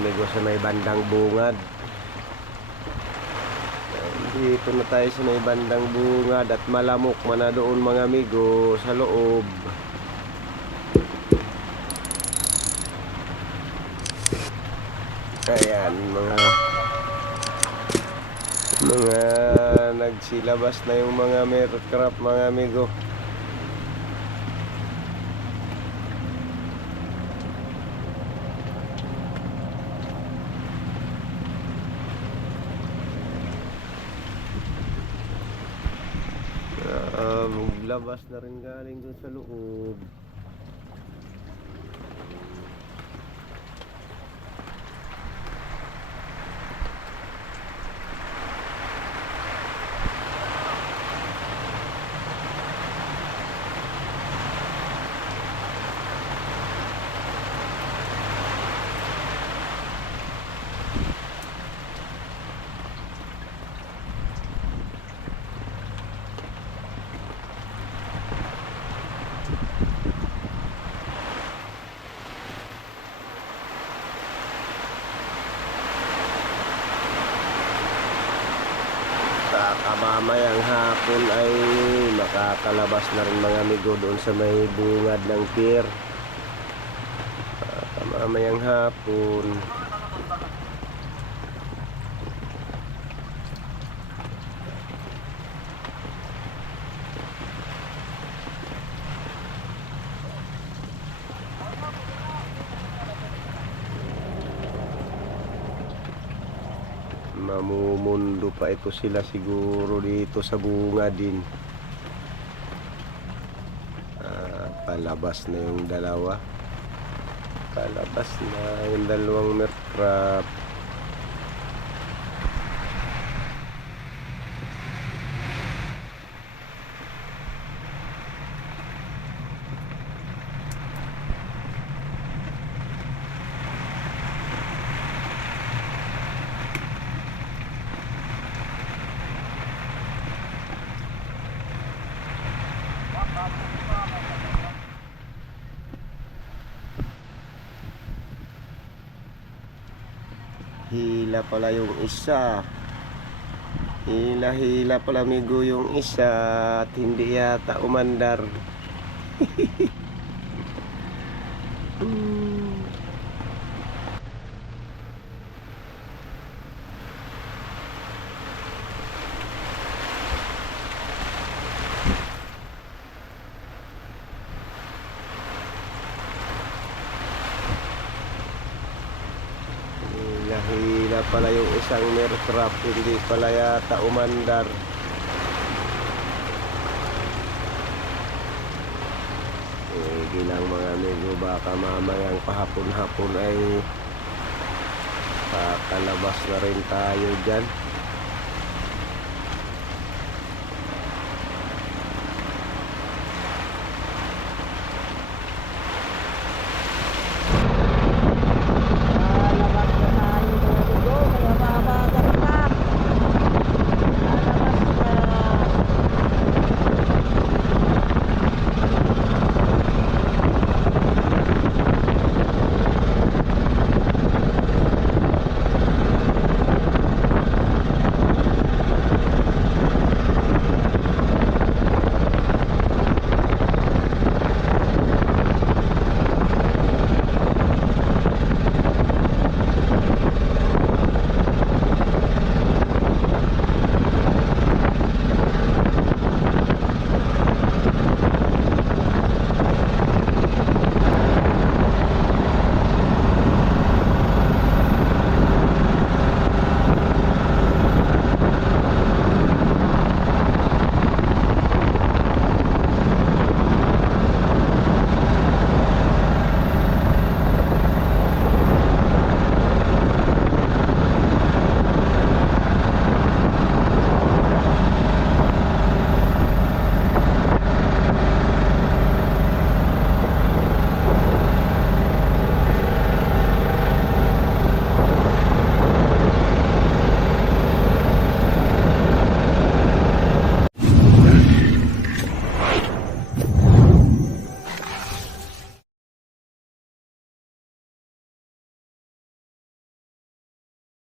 amigo sa may bandang bungad. Dito na tayo sa may bandang bungad at malamok man na doon mga amigo sa loob. Ayan, mga mga nagsilabas na yung mga aircraft mga amigo. Ah, labas na rin galing dun sa loob. Baka mamayang hapon ay makakalabas na rin mga amigo doon sa may bungad ng pier. Baka mamayang hapon. Mamumundo pa ito sila siguro dito sa bunga din. Ah, palabas na yung dalawa. Palabas na yung dalawang aircraft. Hila pala yung isa. Hila-hila pala amigo yung isa at hindi yata umandar. Hila-hila pala yung isang aircraft, hindi pala yata umandar. Sige lang mga amigo, baka mamayang pahapon-hapon ay kakalabas na rin tayo dyan.